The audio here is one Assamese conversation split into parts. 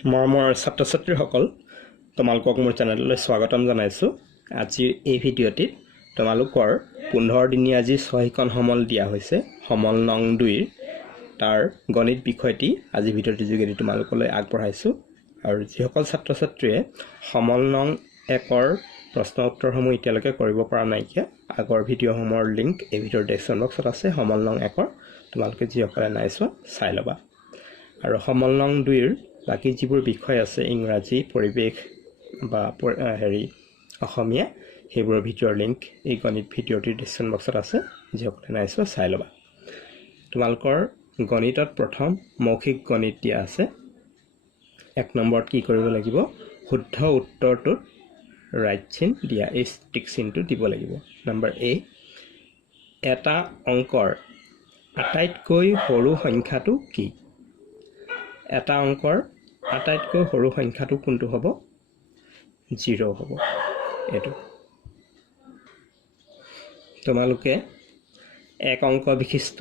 মৰমৰ ছাত্ৰ ছাত্ৰীসকল তোমালোকক মোৰ চেনেললৈ স্বাগতম জনাইছো। আজি এই ভিডিঅ'টিত তোমালোকৰ 15 দিনীয়া আজি 6খন সমল দিয়া হৈছে সমল নং 2 তাৰ গণিত বিষয়টি আজি ভিডিঅ'টিৰ যোগেদি তোমালোকলৈ আগবঢ়াইছো। আৰু যিসকল ছাত্ৰ ছাত্ৰীয়ে সমল নং 1ৰ প্ৰশ্ন উত্তৰসমূহ এতিয়ালৈকে কৰিব পৰা নাইকিয়া আগৰ ভিডিঅ'সমূহৰ লিংক এই ভিডিঅ'ৰ ডেছক্ৰিপশ্যন বক্সত আছে। সমল নং 1ৰ তোমালোকে যিসকলে নাই চোৱা চাই ল'বা। আৰু সমল নং 2ৰ বাকি যিবোৰ বিষয় আছে ইংৰাজী পৰিৱেশ বা অসমীয়া সেইবোৰৰ ভিডিঅ'ৰ লিংক এই গণিত ভিডিঅ'টিৰ ডেছক্ৰিপশ্যন বক্সত আছে, যিসকলে নাই চোৱা চাই ল'বা। তোমালোকৰ গণিতত প্ৰথম মৌখিক গণিত দিয়া আছে। 1 নম্বৰত কি কৰিব লাগিব, শুদ্ধ উত্তৰটোত ৰাইট চিন দিয়া এই টিক চিনটো দিব লাগিব। নম্বৰ এ, এটা অংকৰ আটাইতকৈ সৰু সংখ্যাটো কি? এটা অংকৰ আটাইতকৈ সৰু সংখ্যাটো কোনটো হ'ব? 0 হ'ব। এইটো তোমালোকে 1 অংক বিশিষ্ট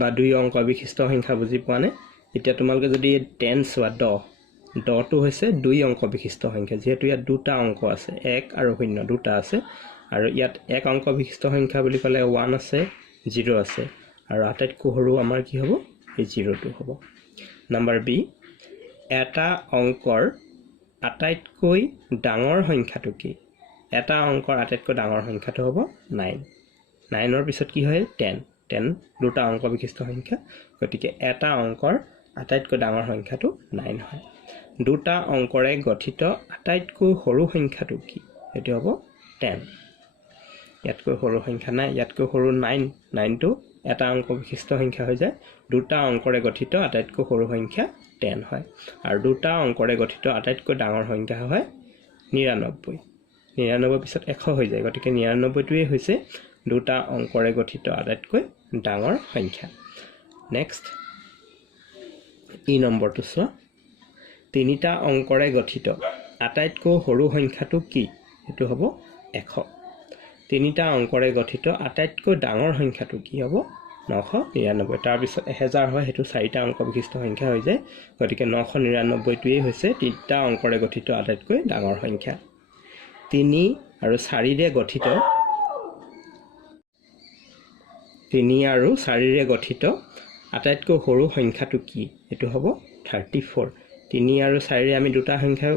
বা 2 অংক বিশিষ্ট সংখ্যা বুজি পোৱা নে? এতিয়া তোমালোকে যদি 10 চোৱা 10টো হৈছে 2 অংক বিশিষ্ট সংখ্যা, যিহেতু ইয়াত দুটা অংক আছে 1 আৰু 0 দুটা আছে। আৰু ইয়াত 1 অংক বিশিষ্ট সংখ্যা বুলি ক'লে 1 আছে 0 আছে, আৰু আটাইতকৈ সৰু আমাৰ কি হ'ব? এই 0টো হ'ব। নম্বৰ বি, এটা অংকৰ আটাইতকৈ ডাঙৰ সংখ্যাটো কি? এটা অংকৰ আটাইতকৈ ডাঙৰ সংখ্যাটো হ'ব 9। 9ৰ পিছত কি হয়? 10 দুটা অংক বিশিষ্ট সংখ্যা, গতিকে এটা অংকৰ আটাইতকৈ ডাঙৰ সংখ্যাটো 9 হয়। দুটা অংকৰে গঠিত আটাইতকৈ সৰু সংখ্যাটো কি? সেইটো হ'ব 10। ইয়াতকৈ সৰু সংখ্যা নাই, ইয়াতকৈ সৰু 9। 9টো এটা অংক বিশিষ্ট সংখ্যা হৈ যায়। দুটা অংকৰে গঠিত আটাইতকৈ সৰু সংখ্যা 10 হয়। আৰু দুটা অংকৰে গঠিত আটাইতকৈ ডাঙৰ সংখ্যা হয় 99। 99 পিছত 100 হৈ যায়, গতিকে 99টোৱে হৈছে দুটা অংকৰে গঠিত আটাইতকৈ ডাঙৰ সংখ্যা। নেক্সট ই নম্বৰটো চোৱা, তিনিটা অংকৰে গঠিত আটাইতকৈ সৰু সংখ্যাটো কি? সেইটো হ'ব 100। তিনিটা অংকৰে গঠিত আটাইতকৈ ডাঙৰ সংখ্যাটো কি হ'ব? 999। তাৰপিছত 1000 হয়, সেইটো 4টা অংক বিশিষ্ট সংখ্যা হৈ যায়, গতিকে 999টোৱেই হৈছে তিনিটা অংকৰে গঠিত আটাইতকৈ ডাঙৰ সংখ্যা। 3 আৰু 4ৰে গঠিত আটাইতকৈ সৰু সংখ্যাটো কি? এইটো হ'ব 34। 3 আৰু 4ৰে আমি দুটা সংখ্যা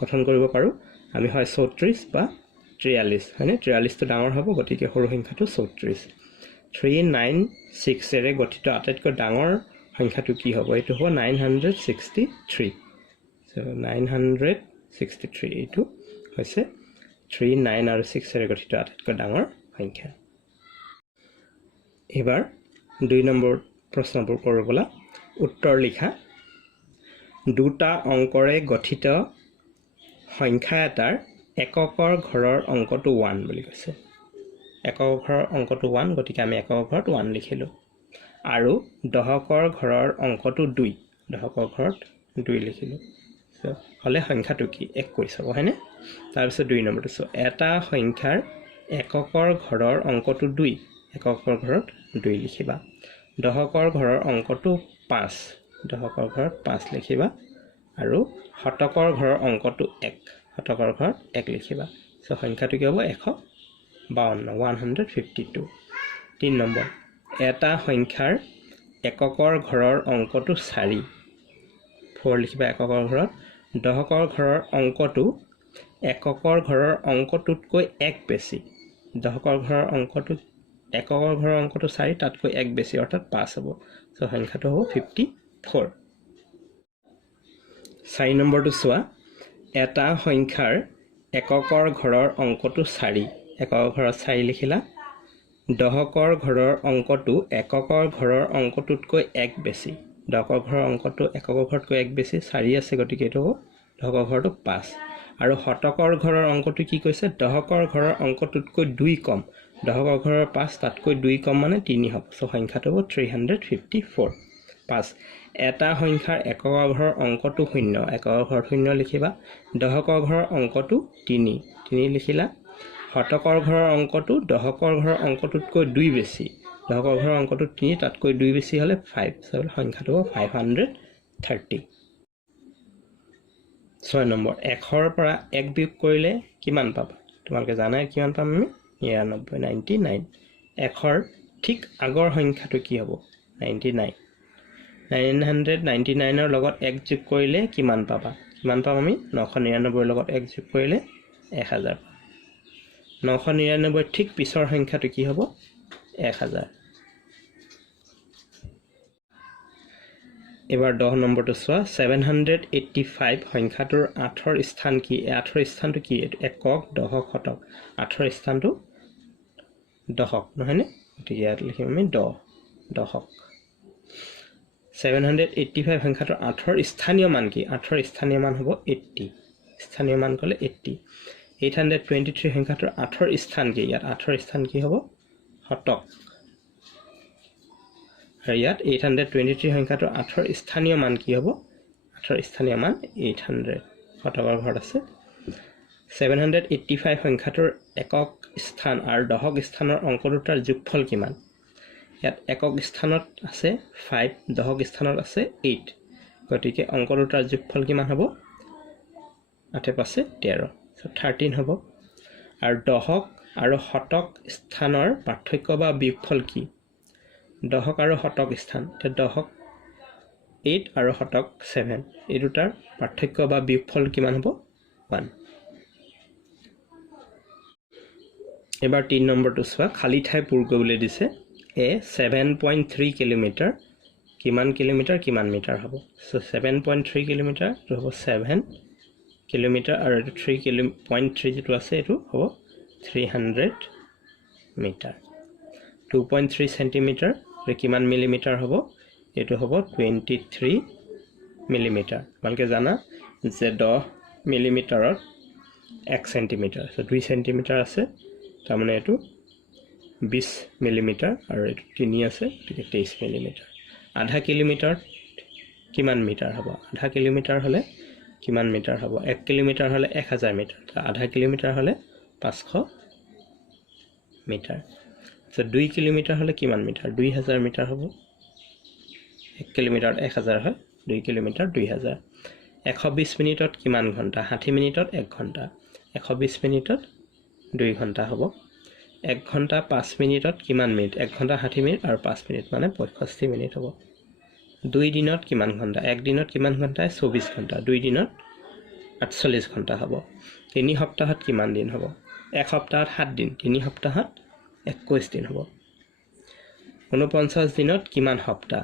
গঠন কৰিব পাৰোঁ, আমি হয় 34 বা 43, হয়নে? 43টো ডাঙৰ হ'ব, গতিকে সৰু সংখ্যাটো 34। 3, 9, 6ৰে গঠিত আটাইতকৈ ডাঙৰ সংখ্যাটো কি হ'ব? এইটো হ'ব 963। 963 এইটো হৈছে 3, 9 আৰু 6ৰে গঠিত আটাইতকৈ ডাঙৰ সংখ্যা। এইবাৰ 2 নম্বৰ প্ৰশ্নবোৰ কৰোঁ ব'লা। উত্তৰ লিখা। দুটা অংকৰে গঠিত সংখ্যা এটাৰ এককৰ ঘৰৰ অংকটো 1 বুলি কৈছে। একক ঘৰৰ অংকটো 1, গতিকে আমি একক ঘৰত 1 লিখিলোঁ। আৰু দশকৰ ঘৰৰ অংকটো 2, দশকৰ ঘৰত 2 লিখিলোঁ। হ'লে সংখ্যাটো কি? 21 হ'ব, হয়নে? তাৰপিছত 2 নম্বৰটো চোৱা, এটা সংখ্যাৰ এককৰ ঘৰৰ অংকটো 2, এককৰ ঘৰত 2 লিখিবা। দশকৰ ঘৰৰ অংকটো 5, দশকৰ ঘৰত 5 লিখিবা। আৰু শতকৰ ঘৰৰ অংকটো 1, শতকৰ ঘৰত 1 লিখিবা। সংখ্যাটো কি হ'ব? 152, 152। 3 নম্বৰ, এটা সংখ্যাৰ এককৰ ঘৰৰ অংকটো 4, 4 লিখিবা এককৰ ঘৰত। দশকৰ ঘৰৰ অংকটো এককৰ ঘৰৰ অংকটোতকৈ 1 বেছি। দশকৰ ঘৰৰ অংকটো এককৰ ঘৰৰ অংকটো 4, তাতকৈ 1 বেছি, অৰ্থাৎ 5 হ'ব। সংখ্যাটো হ'ব 54। 4 নম্বৰটো চোৱা, এটা সংখ্যাৰ এককৰ ঘৰৰ অংকটো 4, এককৰ ঘৰত 4 লিখিলা। দশকৰ ঘৰৰ অংকটো এককৰ ঘৰৰ অংকটোতকৈ 1 বেছি। দশকৰ ঘৰৰ অংকটো এককৰ ঘৰতকৈ 1 বেছি, 4 আছে, গতিকে এইটো হ'ব দশকৰ ঘৰটো 5। আৰু শতকৰ ঘৰৰ অংকটো কি কৈছে? দশকৰ ঘৰৰ অংকটোতকৈ 2 কম। দশকৰ ঘৰৰ 5, তাতকৈ 2 কম মানে 3 হ'ব। সংখ্যাটো হ'ব 354। 5, এটা সংখ্যাৰ এককৰ ঘৰৰ অংকটো 0, এককৰ ঘৰত 0 লিখিবা। দশকৰ ঘৰৰ অংকটো 3 লিখিলা। শতকৰ ঘৰৰ অংকটো দশকৰ ঘৰৰ অংকটোতকৈ 2 বেছি। দশকৰ ঘৰৰ অংকটো 3, তাতকৈ 2 বেছি হ'লে 5, সংখ্যাটো হ'ব 530। 6 নম্বৰ 100ৰ পৰা 1 বিয়োগ কৰিলে কিমান পাবা তোমালোকে জানাই কিমান পাম আমি 99 99 100ৰ ঠিক আগৰ সংখ্যাটো কি হ'ব 99 999ৰ লগত 1 যোগ কৰিলে কিমান পাবা কিমান পাম আমি 999ৰ লগত 1 যোগ কৰিলে 1000 999 ঠিক পিছৰ সংখ্যাটো কি হ'ব 1000 এবাৰ 10 নম্বৰটো চোৱা 785 সংখ্যাটোৰ 8ৰ স্থান কি 8ৰ স্থানটো কি একক দশক শতক 8ৰ স্থানটো দশক নহয়নে গতিকে ইয়াত লিখিম আমি দশক 785 সংখ্যাটোৰ 8ৰ স্থানীয় মান কি 8ৰ স্থানীয় মান হ'ব 80 স্থানীয় মান ক'লে 80 823 সংখ্যাটোৰ 8ৰ স্থান কি ইয়াত 8ৰ স্থান কি হ'ব শতক আৰু ইয়াত 823 সংখ্যাটোৰ 8ৰ স্থানীয় মান কি হ'ব 8ৰ স্থানীয় মান 800 শতকৰ ঘৰত আছে 785 সংখ্যাটোৰ একক স্থান আৰু দশক স্থানৰ অংক দুটাৰ যোগফল কিমান ইয়াত একক স্থানত আছে 5 দশক স্থানত আছে 8 গতিকে অংক দুটাৰ যোগফল কিমান হ'ব 8 পাছে 13 সো 13 হ'ব আৰু দশক আৰু শতক স্থানৰ পাৰ্থক্য বা বিয়োগফল কি দশক আৰু শতক স্থান দশক 8 আৰু শতক 7 এই দুটাৰ পাৰ্থক্য বা বিয়োগফল কিমান হ'ব 1 এবাৰ 3 নম্বৰটো চোৱা খালি ঠাই পূৰ কৰিবলৈ দিছে এ 7.3 কিলোমিটাৰ কিমান কিলোমিটাৰ কিমান মিটাৰ হ'ব সো 7.3 কিলোমিটাৰ তো হ'ব 7 কিলোমিটাৰ আৰু 3.3 যেটো আছে এটো হ'ব 300 মিটাৰ 2.3 সেন্টিমিটাৰ কিমান মিলিমিটাৰ হ'ব এটো হ'ব 23 মিলিমিটাৰ ভালকে জানা যে 10 মিলিমিটাৰত 1 সেন্টিমিটাৰ সো 2 সেন্টিমিটাৰ আছে তাৰমানে এটো 20 মিলিমিটাৰ আৰু এটো 3 আছে গতিকে 23 মিলিমিটাৰ আধা কিলোমিটাৰ কিমান মিটাৰ হ'ব আধা কিলোমিটাৰ হলে কিমান মিটাৰ হ'ব 1 কিলোমিটাৰ হলে 1000 মিটাৰ আধা কিলোমিটাৰ হলে 500 মিটাৰ সো 2 কিলোমিটাৰ হলে কিমান মিটাৰ 2000 মিটাৰ হ'ব 1 কিলোমিটাৰ 1000 হয় 2 কিলোমিটাৰ 2000 120 মিনিটত কিমান ঘণ্টা 60 মিনিটত 1 ঘণ্টা 120 মিনিটত 2 ঘণ্টা হ'ব 1 ঘণ্টা 5 মিনিটত কিমান মিনিট 1 ঘণ্টা 60 মিনিট আৰু 5 মিনিট মানে 65 মিনিট হ'ব 2 দিনত কিমান ঘণ্টা 1 দিনত কিমান ঘণ্টা 24 ঘণ্টা 2 দিনত 48 ঘণ্টা হ'ব 3 সপ্তাহত কিমান দিন হ'ব 1 সপ্তাহত 7 দিন 3 সপ্তাহত 21 দিন হ'ব 49 দিনত কিমান সপ্তাহ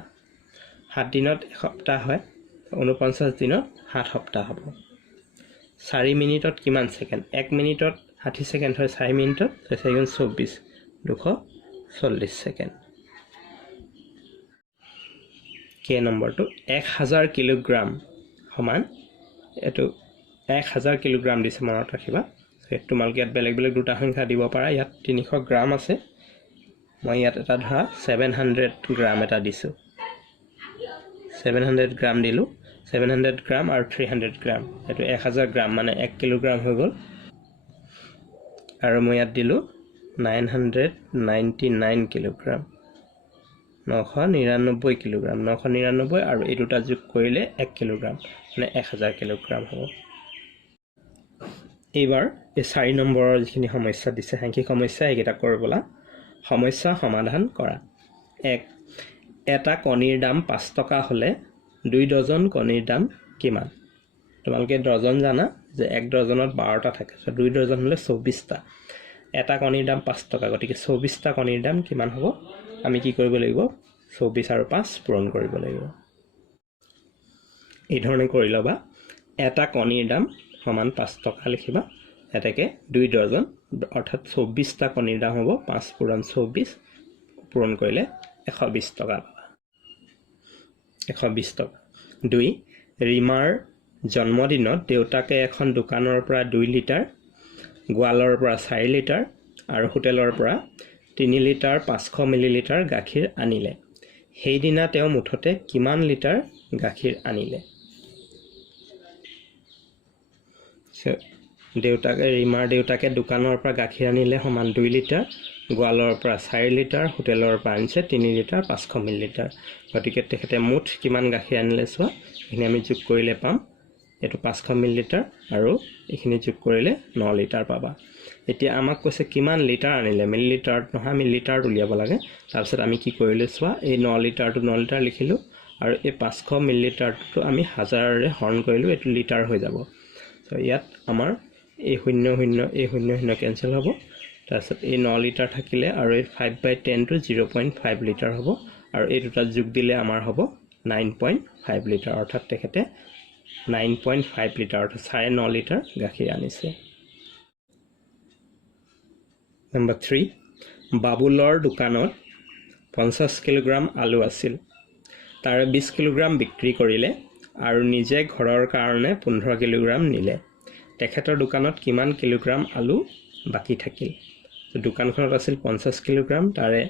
7 দিনত সপ্তাহ হয় 49 দিনত 7 সপ্তাহ হ'ব 4 মিনিটত কিমান সেকেন্ড 1 মিনিটত 60 সেকেন্ড হয় 4 মিনিটত 24 240 সেকেন্ড কে নম্বৰটো 1000 কিলোগ্ৰাম সমান এটো 1000 কিলোগ্ৰাম দিছে মনত ৰাখিবা তোমালোকে ইয়াত বেলেগ বেলেগ দুটা সংখ্যা দিব পাৰা ইয়াত 300 গ্ৰাম আছে মই ইয়াত এটা ধৰা 700 গ্ৰাম এটা দিছো 700 গ্ৰাম দিলো 700 গ্ৰাম আৰু 300 গ্ৰাম এটো 1000 গ্ৰাম মানে 1 কিলোগ্ৰাম হৈ গ'ল আৰু মই ইয়াত দিলো 999 কিলোগ্ৰাম 999 কিলোগ্ৰাম 999 আৰু এই দুটা যোগ কৰিলে 1 কিলোগ্ৰাম মানে 1000 কিলোগ্ৰাম হ'ব এইবাৰ এই 4 নম্বৰৰ যিখিনি সমস্যা দিছে সাংখ্যিক সমস্যা এইকেইটা কৰিবলা সমস্যা সমাধান কৰা 1 এটা কণীৰ দাম 5 টকা হলে 2 ডজন কণীৰ দাম কিমান তোমালোকে ডজন জানা যে 1 ডজনত 12টা থাকে সো 2 ডজন হলে 24টা এটা কণীৰ দাম 5 টকা গতিকে 24টা কণীৰ দাম কিমান হ'ব আমি কি কৰিব লাগিব 24 আৰু 5 পূৰণ কৰিব লাগিব এই ধৰণে কৰি লবা এটা কণীৰ দাম সমান 5 টকা লিখিবা এটাকে 2 ডজন অৰ্থাৎ 24টা কণীৰ দাম হ'ব 5 পূৰণ 24 পূৰণ কৰিলে 120 টকা পাবা 120 টকা 2 ৰিমাৰ জন্মদিনত দেউতাকে এখন দোকানৰ পৰা 2 লিটাৰ গোৱালৰ পৰা 4 লিটাৰ আৰু হোটেলৰ পৰা 3 লিটাৰ 500 মিলিলিটাৰ গাখীৰ আনিলে সেইদিনা তেওঁ মুঠতে কিমান লিটাৰ গাখীৰ আনিলে ৰিমাৰ দেউতাকে দোকানৰ পৰা গাখীৰ আনিলে সমান 2 লিটাৰ গোৱালৰ পৰা 4 লিটাৰ হোটেলৰ পৰা আনিছে 3 লিটাৰ 500 মিলিলিটাৰ গতিকে তেখেতে মুঠ কিমান গাখীৰ আনিলে চোৱা এনে আমি যোগ কৰিলে পাম এইটো 500 মিলিলিটাৰ আৰু এইখিনি যোগ কৰিলে 9 লিটাৰ পাবা এতিয়া আমাক কৈছে কিমান লিটাৰ আনিলে মিলিলিটাৰত নহয় আমি লিটাৰত উলিয়াব লাগে তাৰপিছত আমি কি কৰিলো চোৱা এই 9 লিটাৰটো 9 লিটাৰ লিখিলো আৰু এই 500 মিলিলিটাৰটো আমি হাজাৰৰে হৰণ কৰিলো এইটো লিটাৰ হৈ যাব সো ইয়াত আমাৰ এই 0 কেনসেল হ'ব তাৰপিছত এই 9 লিটাৰ থাকিলে আৰু এই 5/10 টো 0.5 লিটাৰ হ'ব আৰু এই দুটা যোগ দিলে আমাৰ হ'ব 9.5 লিটাৰ অৰ্থাৎ তেখেতে 9.5 লিটাৰ অৰ্থাৎ 9.5 লিটাৰ গাখীৰ আনিছে নম্বৰ 3 বাবুলৰ দোকানত 50 কিলোগ্ৰাম আলু আছিল তাৰে 20 কিলোগ্ৰাম বিক্ৰী কৰিলে আৰু নিজে ঘৰৰ কাৰণে 15 কিলোগ্ৰাম নিলে তেখেতৰ দোকানত কিমান কিলোগ্ৰাম আলু বাকি থাকিল দোকানখনত আছিল 50 কিলোগ্ৰাম তাৰে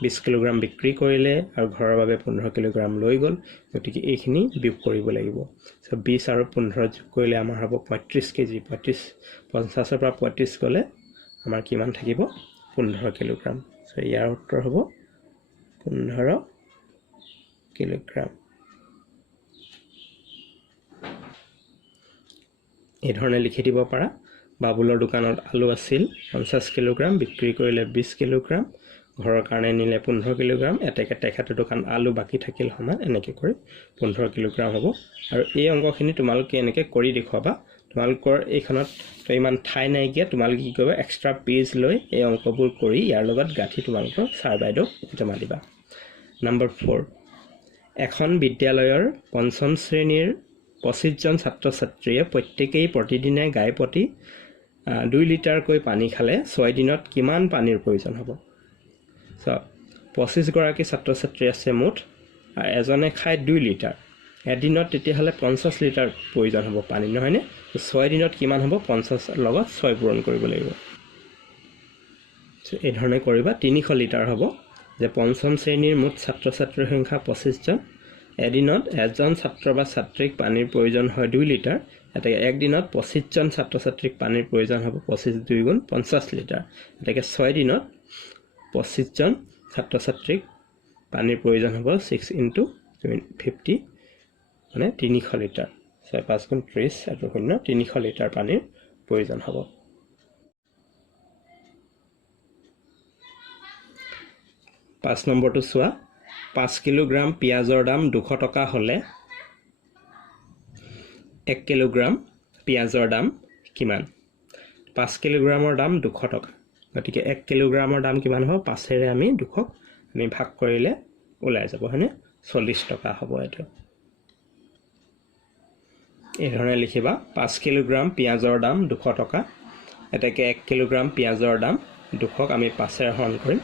20 কিলোগ্ৰাম বিক্ৰী কৰিলে আৰু ঘৰৰ বাবে 15 কিলোগ্ৰাম লৈ গ'ল গতিকে এইখিনি বিয়োগ কৰিব লাগিব সো 20 আৰু 15 যোগ কৰিলে আমাৰ হ'ব 35 কেজি 50 ৰ পৰা 35 গলে আমাৰ কিমান থাকিব 15 কিলোগ্ৰাম সো ইয়াৰ উত্তৰ হ'ব 15 কিলোগ্ৰাম এই ধৰণে লিখি দিব পাৰা বাবুলৰ দোকানত আলু আছিল 50 কিলোগ্ৰাম বিক্ৰী কৰিলে 20 কিলোগ্ৰাম ঘৰৰ কাৰণে নিলে 15 কিলোগ্ৰাম তেখেতৰ দোকান আলু বাকি থাকিল সমান এনেকৈ কৰি 15 কিলোগ্ৰাম হ'ব আৰু এই অংকখিনি তোমালোকে এনেকৈ কৰি দেখুৱাবা তোমালোকৰ এইখনত তো ইমান ঠাই নাই গিয়া তোমালোকে কি কৰিবা এক্সট্ৰা পেজ লৈ এই অংকবোৰ কৰি ইয়াৰ লগত গাঁঠি তোমালোকৰ ছাৰ বাইদেউ জমা দিবা নম্বৰ 4 এখন বিদ্যালয়ৰ 5ম শ্ৰেণীৰ 25 জন ছাত্ৰ ছাত্ৰীয়ে প্ৰত্যেকই প্ৰতিদিনে গাই প্ৰতি 2 লিটাৰকৈ পানী খালে 6 দিনত কিমান পানীৰ প্ৰয়োজন হ'ব সো 25 গৰাকী ছাত্ৰ ছাত্ৰী আছে মুঠ আৰু এজনে খাই 2 লিটাৰ এদিনত তেতিয়াহলে 50 লিটাৰ প্ৰয়োজন হ'ব পানী নহয় নে 6 দিনত কিমান হ'ব 50 লগত 6 পূৰণ কৰিব লাগিব এই ধৰণে কৰিবা 300 লিটাৰ হ'ব যে 5ম শ্ৰেণীৰ মুঠ ছাত্ৰ ছাত্ৰীৰ সংখ্যা 25 জন এদিনত এজন ছাত্ৰ বা ছাত্ৰীক পানীৰ প্ৰয়োজন হয় 2 লিটাৰ এটাকে এক দিনত 25 জন ছাত্ৰ ছাত্ৰীক পানীৰ প্ৰয়োজন হ'ব 25 2 গুণ 50 লিটাৰ এটাকে 6 দিনত 25 জন ছাত্ৰ ছাত্ৰীক পানীৰ প্ৰয়োজন হ'ব 6 * 50 মানে 300 লিটাৰ 6 5 গুণ 30 আৰু 0 300 লিটাৰ পানীৰ প্ৰয়োজন হ'ব 5 নম্বৰটো চোৱা 5 কিলোগ্ৰাম পিয়াজৰ দাম 200 টকা হলে 1 কিলোগ্ৰাম পিয়াজৰ দাম কিমান 5 কিলোগ্ৰামৰ দাম 200 টকা গতিকে 1 কিলোগ্ৰামৰ দাম কিমান হ'ব 5 ৰে আমি 200 আমি ভাগ কৰিলে ওলাই যাব হয়নে 40 টকা হ'ব এটো এই ধৰণে লিখিবা 5 কিলোগ্ৰাম পিয়াজৰ দাম 200 টকা এটাকে 1 কিলোগ্ৰাম পিয়াজৰ দাম 200 আমি 5 ৰে হৰণ কৰিম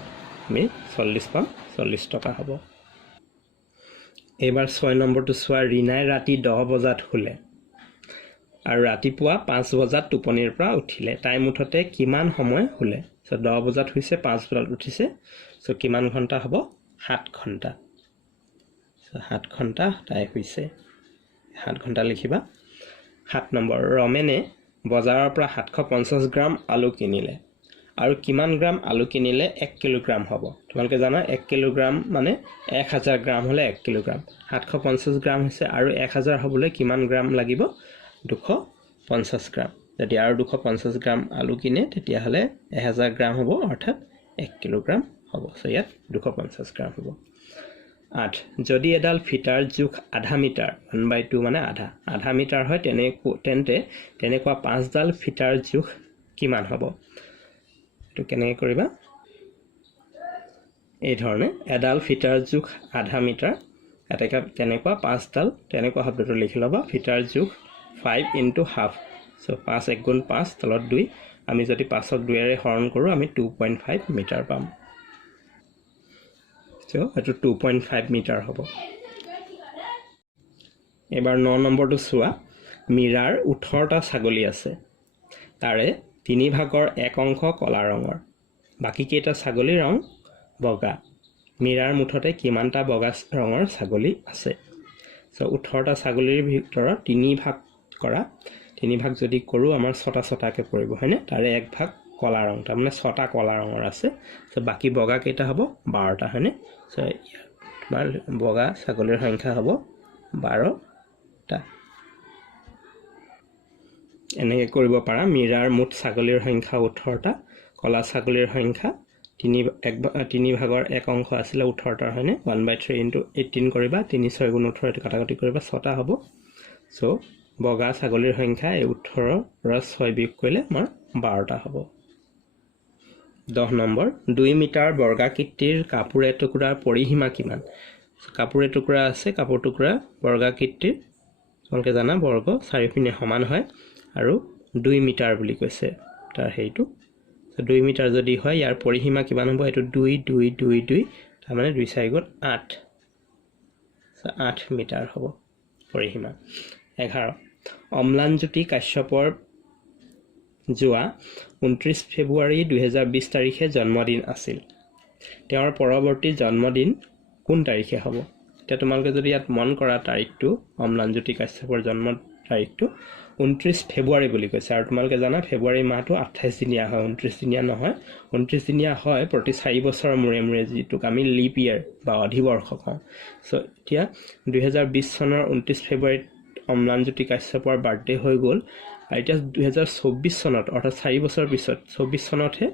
আমি 40 পাম 40 টকা হ'ব এবাৰ 6 নম্বৰটো চোৱা ৰিনাই ৰাতি 10 বজাত শুলে আৰু ৰাতিপুৱা 5 বজাত টোপনিৰ পৰা উঠিলে তাই মুঠতে কিমান সময় শুলে সো 10 বজাত হৈছে 5 বজাত উঠিছে সো কিমান ঘণ্টা হ'ব 7 ঘণ্টা সো 7 ঘণ্টা তাই হৈছে 7 ঘণ্টা লিখিবা 7 নম্বৰ ৰমেনে বজাৰৰ পৰা 750 গ্ৰাম আলু কিনিলে আৰু কিমান গ্ৰাম আলু কিনিলে 1 কিলোগ্ৰাম হ'ব তোমালোকে জানা 1 কিলোগ্ৰাম মানে 1000 গ্ৰাম হলে 1 কিলোগ্ৰাম 750 গ্ৰাম হৈছে আৰু 1000 হ'বলৈ কিমান গ্ৰাম লাগিব 250 গ্ৰাম যদি আৰু 250 গ্ৰাম আলু কিনে তেতিয়া হলে 1000 গ্ৰাম হ'ব অৰ্থাৎ 1 কিলোগ্ৰাম হ'ব সো ইয়াত 250 গ্ৰাম হ'ব 8 যদি এডাল ফিটাৰ জোখ আধা মিটাৰ 1/2 মানে আধা মিটাৰ হয় তেন্তে তেনেকুৱা 5ডাল ফিটাৰ জোখ কিমান হ'ব তো কেনেকৈ কৰিবা এই ধৰণে এডাল ফিটাৰ জোখ আধা মিটাৰ এটাকে তেনেকুৱা 5ডাল তেনেকুৱা শব্দটো লিখি লবা ফিটাৰ জোখ 5 * হাফ সো 5 1 গুণ 5 তলত 2 আমি যদি 5ক 2 ৰে হৰণ কৰো আমি 2.5 মিটাৰ পাম সো এটো 2.5 মিটাৰ হ'ব এবাৰ 9 নম্বৰটো চোৱা মীৰাৰ 18টা ছাগলী আছে তাৰে 3 ভাগৰ 1 অংশ কলা ৰঙৰ বাকি কেইটা ছাগলীৰ ৰং বগা মীৰাৰ মুঠতে কিমানটা বগা ৰঙৰ ছাগলী আছে সো 18টা ছাগলীৰ ভিতৰত 3 ভাগ কৰা 3 ভাগ যদি কৰো আমাৰ 6টা 6টাকে পৰিব হয়নে তাৰে 1 ভাগ কলা ৰং তাৰ মানে 6টা কলা ৰঙৰ আছে সো বাকি বগা কেইটা হ'ব 12টা হয়নে সো তোমাৰ বগা ছাগলীৰ সংখ্যা হ'ব 12টা এনেকৈ কৰিব পাৰা মীৰাৰ মুঠ ছাগলীৰ সংখ্যা 18টা কলা ছাগলীৰ সংখ্যা 3 ভাগৰ 1 অংশ আছিল 18টাৰ হয়নে 1/3 * 18 কৰিবা 3 6 * 18 এটো কাটাকাটি কৰিবা 6টা হ'ব সো বগা ছাগলীৰ সংখ্যা এই 18 ৰ 6 বিয়োগ কৰিলে আমাৰ 12টা হ'ব 10 নম্বৰ 2 মিটাৰ বৰ্গাকৃতিৰ কাপোৰ এটুকুৰাৰ পৰিসীমা কিমান কাপোৰ এটুকুৰা আছে কাপোৰ টুকুৰা বৰ্গাকৃতিৰ তোমালোকে জানা বৰ্গ চাৰিপিনে সমান হয় আৰু 2 মিটাৰ বুলি কৈছে তাৰ হেইটো 2 মিটাৰ যদি হয় ইয়াৰ পৰিসীমা কিমান হ'ব এটো 2 2 2 2 তাৰ মানে 2 4 গুণ 8 8 মিটাৰ হ'ব পৰিসীমা 11 অম্লানজ্যোতি কাশ্যপৰ যোৱা 29 ফেব্ৰুৱাৰী 2020 তাৰিখে জন্মদিন আছিল তেওঁৰ পৰৱৰ্তী জন্মদিন কোন তাৰিখে হ'ব এতিয়া তোমালোকে যদি ইয়াত মন কৰা তাৰিখটো অম্লানজ্যোতি কাশ্যপৰ জন্ম তাৰিখটো 29 ফেব্ৰুৱাৰী বুলি কৈছে আৰু তোমালোকে জানা ফেব্ৰুৱাৰী মাহটো 28 দিনীয়া হয় 29 দিনীয়া নহয় 29 দিনীয়া হয় প্ৰতি 4 বছৰৰ মূৰে মূৰে যিটো আমি লিপ ইয়াৰ বা অধিবৰ্ষ কওঁ সো এতিয়া 2020 চনৰ 29 ফেব্ৰুৱাৰীত অম্লানজ্যোতি কাশ্যপৰ বাৰ্থডে হৈ গ'ল আৰু এতিয়া 2024 চনত অৰ্থাৎ 4 বছৰ পিছত 24 চনতহে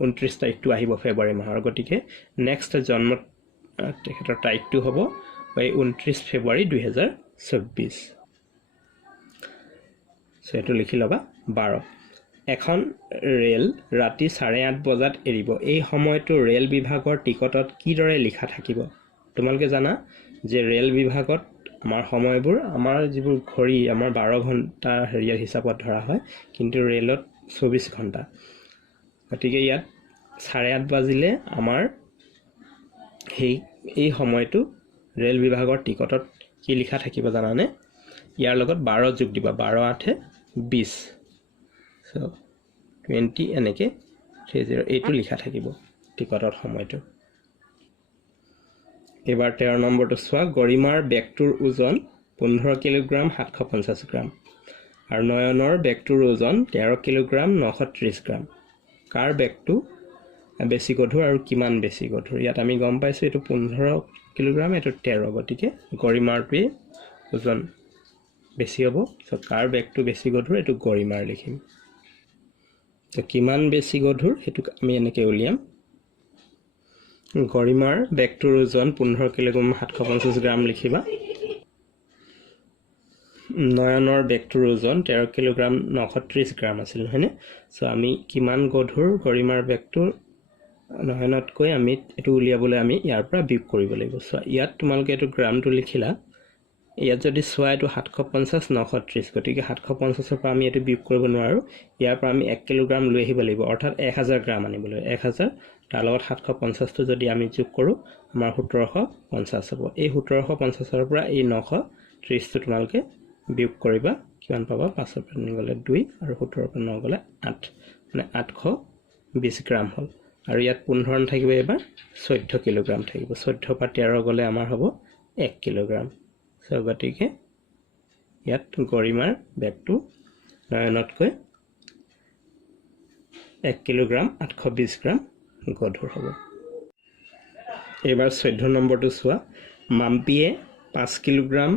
29 তাৰিখটো আহিব ফেব্ৰুৱাৰী মাহৰ গতিকে নেক্সট জন্ম তেখেতৰ তাৰিখটো হ'ব 29 ফেব্ৰুৱাৰী 2024 সো এটো লিখি লবা 12 এখন ৰেল ৰাতি 8:30 বজাত এৰিব এই সময়টো ৰেল বিভাগৰ টিকটত কি দৰে লিখা থাকিব তোমালোকে জানা যে ৰেল বিভাগত আমাৰ সময়বোৰ আমাৰ যিবোৰ ঘড়ী আমাৰ 12 ঘণ্টা হেৰিয়াৰ হিচাপত ধৰা হয় কিন্তু ৰেলত 24 ঘণ্টা গতিকে ইয়াত 8:30 বাজিলে আমাৰ এই সময়টো ৰেল বিভাগৰ টিকটত কি লিখা থাকিব জানানে ইয়াৰ লগত 12 যোগ দিবা 12 8 20 সো 20 এনেকে 30 এইটো লিখা থাকিব টিকটৰ সময়টো এবাৰ 13 নম্বৰটো চোৱা গৰিমাৰ বেগটোৰ ওজন 15 কিলোগ্ৰাম 750 গ্ৰাম আৰু নয়নৰ বেগটোৰ ওজন 13 কিলোগ্ৰাম 930 গ্ৰাম কাৰ বেগটো বেছি গধুৰ আৰু কিমান বেছি গধুৰ ইয়াত আমি গম পাইছো এটো 15 কিলোগ্ৰাম এটো 13 গতিকে গৰিমাৰটোৱে ওজন বেছি হ'ব সো কাৰ বেগটো বেছি গধুৰ এটো গৰিমাৰ লিখিম তো কিমান বেছি গধুৰ হেতু আমি এনেকৈ উলিয়াম গৰিমাৰ বেগটোৰ ওজন 15 কিলোগ্ৰাম 750 গ্ৰাম লিখিবা নয়নৰ বেগটোৰ ওজন 13 কিলোগ্ৰাম 930 গ্ৰাম আছিল হয়নে সো আমি কিমান গধুৰ গৰিমাৰ বেগটোৰ নয়নতকৈ আমি এটো উলিয়াবলৈ আমি ইয়াৰ পৰা বিয়োগ কৰিব লাগিব সো ইয়াত তোমালোকে এটো গ্ৰামটো লিখিলা ইয়াত যদি সোয়া এটো 750 930 গতিকে 750 ৰ পৰা আমি এটো বিয়োগ কৰিব নোৱাৰো ইয়াৰ পৰা আমি 1 কিলোগ্ৰাম লৈ আহিব লাগিব অৰ্থাৎ 1000 গ্ৰাম আনিবলৈ 1000 তাৰ লগত 750 টো যদি আমি যোগ কৰো আমাৰ 1750 হ'ব এই 1750 ৰ পৰা এই 930 টো তোমালোকে বিয়োগ কৰিবা কিমান পাবা 5 ৰ পৰা গলে 2 আৰু 17 ৰ পৰা 9 গলে 8 মানে 820 গ্ৰাম হ'ল আৰু ইয়াত 15 থাকিব এবাৰ 14 কিলোগ্ৰাম থাকিব 14 পৰা 13 গলে আমাৰ হ'ব 1 কিলোগ্ৰাম সো গতিকে ইয়াত গৰিমাৰ বেগটো নয়নতকৈ 1 কিলোগ্ৰাম 820 গ্ৰাম গধুৰ হ'ব এবাৰ 14 নম্বৰটো চোৱা মাম্পিয়ে 5 কিলোগ্ৰাম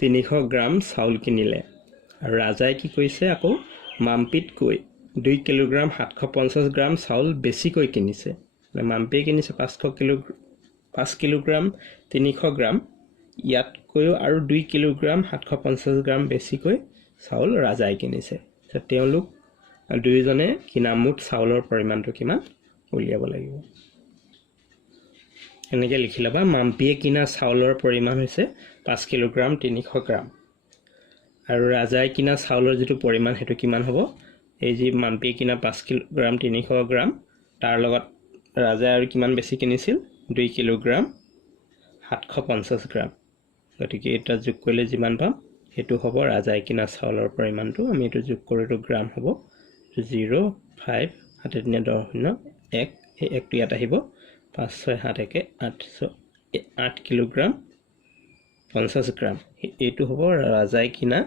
300 গ্ৰাম চাউল কিনিলে আৰু ৰাজাই কি কৈছে আকৌ মাম্পিতকৈ 2 কিলোগ্ৰাম 750 গ্ৰাম চাউল বেছিকৈ কিনিছে মাম্পিয়ে কিনিছে 5 কিলোগ্ৰাম 300 গ্ৰাম ইয়াতকৈ আৰু 2 কিলোগ্ৰাম 750 গ্ৰাম বেছিকৈ চাউল ৰাজাই কিনিছে তেওঁলোক দুইজনে কিনা মুঠ চাউলৰ পৰিমাণটো কিমান উলিয়াব লাগিব এনেকৈ লিখি লবা মাম্পিয়ে কিনা চাউলৰ পৰিমাণ হৈছে 5 কিলোগ্ৰাম 300 গ্ৰাম আৰু ৰাজাই কিনা চাউলৰ যেটো পৰিমাণ হেতু কিমান হ'ব এই যে মাম্পিয়ে কিনা 5 কিলোগ্ৰাম 300 গ্ৰাম তাৰ লগত ৰাজাই আৰু কিমান বেছি কিনিছিল 2 কিলোগ্ৰাম 750 গ্ৰাম গতিকে এটা যোগ কৰিলে যিমান পাম হেতু হ'ব ৰাজাই কিনা চাউলৰ পৰিমাণটো আমি এটো যোগ কৰিটো গ্ৰাম হ'ব 0 5 7 10 1 এই একটো ইয়াত আহিব 5 6 7 1 8 8 কিলোগ্ৰাম 50 গ্ৰাম এইটো হ'ব ৰাজাই কিনা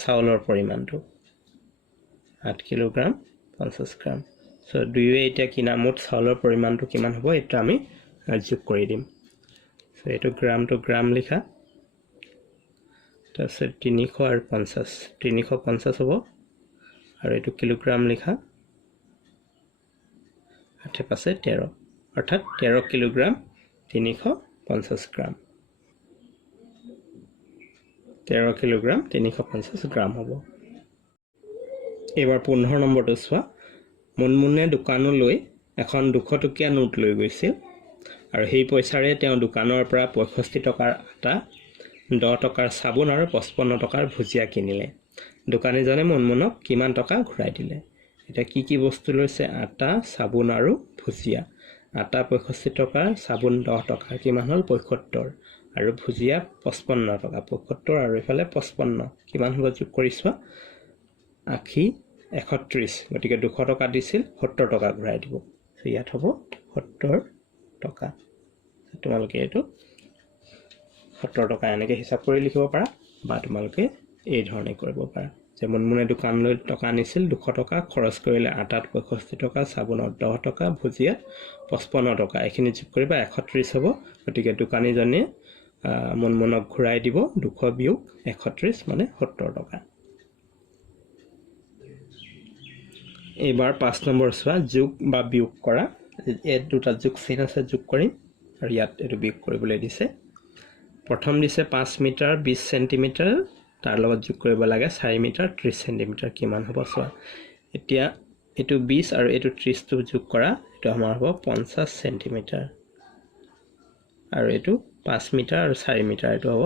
চাউলৰ পৰিমাণটো 8 কিলোগ্ৰাম 50 গ্ৰাম সো দুইয়ে এটা কিনা মুঠ চাউলৰ পৰিমাণটো কিমান হ'ব এটা আমি যোগ কৰি দিম সো এটো গ্ৰাম লিখা তাৰপিছত 300 আৰু 50 350 হ'ব আৰু এইটো কিলোগ্ৰাম লিখা 8 13 অৰ্থাৎ 13 কিলোগ্ৰাম 350 গ্ৰাম 13 কিলোগ্ৰাম 350 গ্ৰাম হ'ব। এইবাৰ 15 নম্বৰটো চোৱা। মুনমুনে দোকানলৈ এখন 200 টকীয়া নোট লৈ গৈছিল আৰু সেই পইচাৰে তেওঁ দোকানৰ পৰা 65 টকাৰ আটা 10 টকাৰ চাবোন আৰু 55 টকাৰ ভুজিয়া কিনিলে। দোকানীজনে মুনমুনক কিমান টকা ঘূৰাই দিলে? এটা কি বস্তু লৈছে? আটা, চাবোন আৰু ভুজিয়া। আটা 65 টকা, চাবোন 10 টকা, কিমান হ'ল 75 আৰু ভুজিয়া 55 টকা। 75 আৰু ইফালে 55 কিমান হ'ব যোগ কৰি চোৱা। 80 31, গতিকে 200 টকা দিছিল 70 টকা ঘূৰাই দিব। ইয়াত হ'ব 70 টকা। তোমালোকে এইটো 70 টকা এনেকৈ হিচাপ কৰি লিখিব পাৰা বা তোমালোকে এই ধৰণে কৰিব পাৰা যে মুনমুনে দোকানলৈ টকা আনিছিল 200 টকা, খৰচ কৰিলে আটাত 65 টকা, চাবোনত 10 টকা, ভুজিয়াত 55 টকা। এইখিনি যোগ কৰিবা 130 হ'ব। গতিকে দোকানীজনে মুনমুনক ঘূৰাই দিব 200 বিয়োগ 130 মানে 70 টকা। এইবাৰ 5 নম্বৰ চোৱা। যোগ বা বিয়োগ কৰা। এই দুটা যোগ চিন আছে, যোগ কৰিম আৰু ইয়াত এইটো বিয়োগ কৰিবলৈ দিছে। প্ৰথম দিছে 5 মিটাৰ 20 চেণ্টিমিটাৰ, তাৰ লগত যোগ কৰিব লাগে 4 মিটাৰ 30 চেণ্টিমিটাৰ, কিমান হ'ব চোৱা। এতিয়া এইটো 20 আৰু এইটো 30টো যোগ কৰা, এইটো আমাৰ হ'ব 50 চেণ্টিমিটাৰ আৰু এইটো 5 মিটাৰ আৰু 4 মিটাৰ, এইটো হ'ব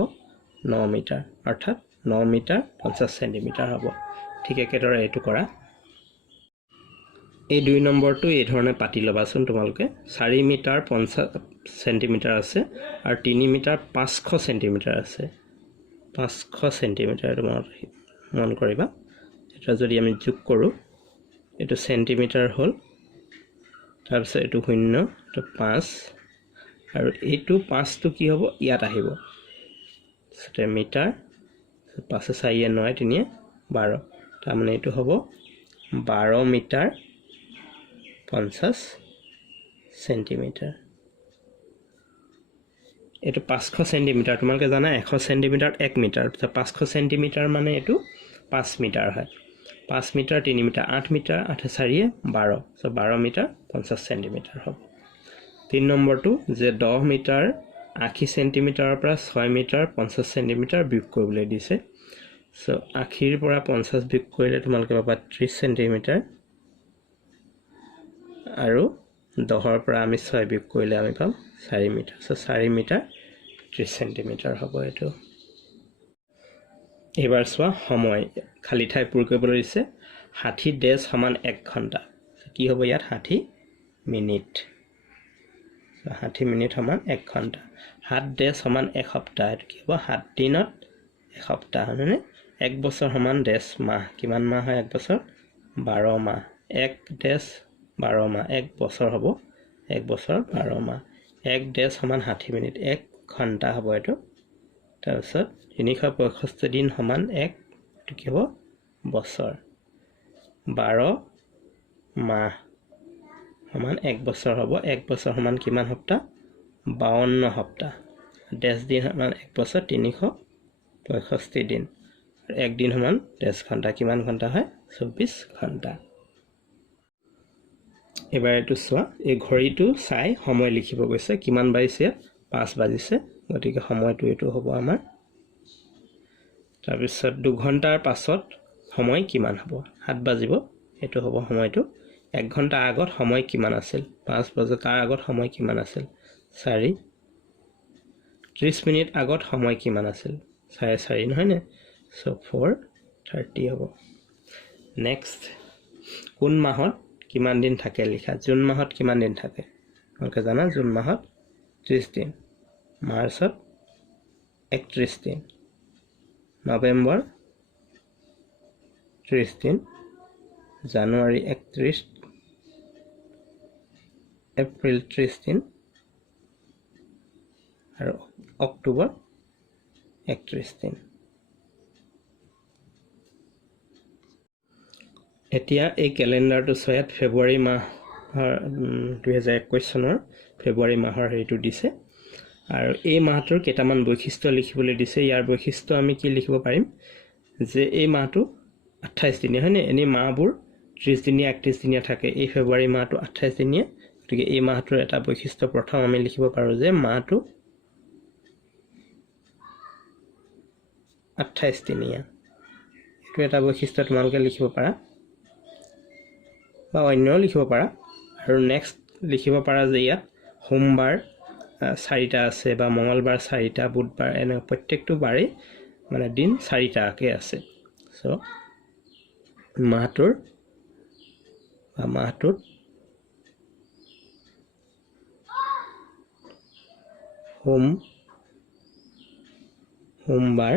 9 মিটাৰ, অৰ্থাৎ 9 মিটাৰ 50 চেণ্টিমিটাৰ হ'ব। ঠিক একেদৰে এইটো কৰা। এই 2 নম্বৰটো এই ধৰণে পাতি ল'বাচোন তোমালোকে। 4 মিটাৰ 50 চেণ্টিমিটাৰ আছে আৰু 3 মিটাৰ 500 চেণ্টিমিটাৰ আছে। 500 চেণ্টিমিটাৰ তোমালোকে মন কৰিবা। এটা যদি আমি যোগ কৰোঁ, এইটো চেণ্টিমিটাৰ হ'ল, তাৰপিছত এইটো 0, এইটো 5 আৰু এইটো 5টো কি হ'ব ইয়াত আহিব। তাৰপিছতে মিটাৰ 5 4 9 3 12, তাৰমানে এইটো হ'ব 12 মিটাৰ 50 চেণ্টিমিটাৰ। এইটো 500 চেণ্টিমিটাৰ। তোমালোকে জানা 100 চেণ্টিমিটাৰ 1 মিটাৰ, 500 চেণ্টিমিটাৰ মানে এইটো 5 মিটাৰ হয়। 5 metre 3 metre 8 metre, 8 4 12, 12 metre 50 centimetre হ'ব। 3 নম্বৰটো যে 10 মিটাৰ 80 চেণ্টিমিটাৰৰ পৰা 6 মিটাৰ 50 চেণ্টিমিটাৰ বিয়োগ কৰিবলৈ দিছে। 80ৰ পৰা 50 বিয়োগ কৰিলে তোমালোকে পাবা 30 চেণ্টিমিটাৰ আৰু 10ৰ পৰা আমি 6 বিয়োগ কৰিলে আমি পাম 4 মিটাৰ। 4 মিটাৰ 30 চেণ্টিমিটাৰ হ'ব এইটো। এইবাৰ চোৱা সময়। খালী ঠাই পূৰ কৰিবলৈ দিছে। 60 ডেজ সমান 1 ঘণ্টা। কি হ'ব ইয়াত? 60 মিনিট। 60 মিনিট সমান 1 ঘণ্টা। 7 ডেজ সমান 1 সপ্তাহ। এইটো কি হ'ব? 7 দিনত 1 সপ্তাহ, হয়নে? 1 বছৰ সমান 10 মাহ। কিমান মাহ হয় 1 বছৰ? 12 মাহ। 1 ডেজ 12 মাহ, 1 বছৰ হ'ব 1 বছৰ 12 মাহ। 1 ডেজ সমান 60 মিনিট, 1 ঘণ্টা হ'ব এইটো। তাৰপিছত 365 দিন সমান 1, এইটো কি হ'ব? বছৰ। 12 মাহ সমান 1 বছৰ হ'ব। 1 বছৰ সমান কিমান সপ্তাহ? 52 সপ্তাহ। 10 দিন সমান 1 বছৰ 365 দিন আৰু 1 দিন সমান 10 ঘণ্টা। কিমান ঘণ্টা হয়? 24 ঘণ্টা। এবাৰ এইটো চোৱা। এই ঘড়ীটো চাই সময় লিখিব গৈছে। কিমান বাজিছে? 5 বাজিছে, গতিকে সময়টো এইটো হ'ব আমাৰ। তাৰপিছত 2 ঘণ্টাৰ পাছত সময় কিমান হ'ব? 7 বাজিব, এইটো হ'ব সময়টো। 1 ঘণ্টা আগত সময় কিমান আছিল? 5 বাজে, তাৰ আগত সময় কিমান আছিল? 4। 30 মিনিট আগত সময় কিমান আছিল? 4:30, নহয়নে? 4:30 হ'ব। নেক্সট, কোন মাহত কিমান দিন থাকে লিখা। জুন মাহত কিমান দিন থাকে? তোমালোকে জানা জুন মাহত 30 দিন, মাৰ্চত 31 দিন, নৱেম্বৰ 30 দিন, জানুৱাৰী 31, এপ্ৰিল 30 দিন আৰু অক্টোবৰ 31 দিন। এতিয়া এই কেলেণ্ডাৰটো চোৱাত ফেব্ৰুৱাৰী মাহৰ 2021 চনৰ ফেব্ৰুৱাৰী মাহৰ হেৰিটো দিছে আৰু এই মাহটোৰ কেইটামান বৈশিষ্ট্য লিখিবলৈ দিছে ইয়াৰ বৈশিষ্ট্য আমি কি লিখিব পাৰিম যে এই মাহটো 28 দিনীয়া হয়নে এনে মাহবোৰ 30 দিনীয়া 31 দিনীয়া থাকে এই ফেব্ৰুৱাৰী মাহটো 28 দিনীয়া গতিকে এই মাহটোৰ এটা বৈশিষ্ট্য প্ৰথম আমি লিখিব পাৰো যে মাহটো 28 দিনীয়া এটো এটা বৈশিষ্ট্য তোমালোকে লিখিব পাৰা বা অন্যও লিখিব পাৰা আৰু নেক্সট লিখিব পাৰা যে ইয়াত সোমবাৰ 4টা আছে বা মঙ্গলবাৰ 4টা বুধবাৰ এনে প্ৰত্যেকটো বাৰে মানে দিন 4টাকে আছে সো মাহটোৰ সোমবাৰ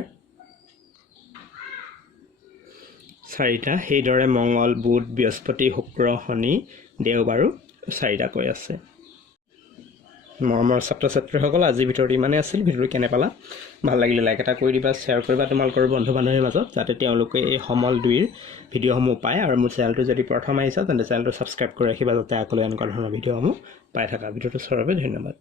4টা সেইদৰে মঙ্গল বুধ বৃহস্পতি শুক্ৰ শনি দেওবাৰো 4টাকৈ আছে মৰমৰ ছাত্ৰ-ছাত্ৰীসকল আজি ভিডিঅ'টো ইমানেই আছিল ভিডিঅ'টো কেনে পালা ভাল লাগিলে লাইক এটা কৰি দিবা শ্বেয়াৰ কৰিবা তোমালোকৰ বন্ধু-বান্ধৱীৰ মাজত যাতে তেওঁলোকে এই সমল 2ৰ ভিডিঅ'সমূহ পায় আৰু মোৰ চেনেলটো যদি প্ৰথম আহিছা তেন্তে চেনেলটো সাবস্ক্ৰাইব কৰি ৰাখিবা যাতে আগলৈ এনেকুৱা ধৰণৰ ভিডিঅ'সমূহ পাই থাকা ভিডিঅ'টো চোৱাৰ বাবে ধন্যবাদ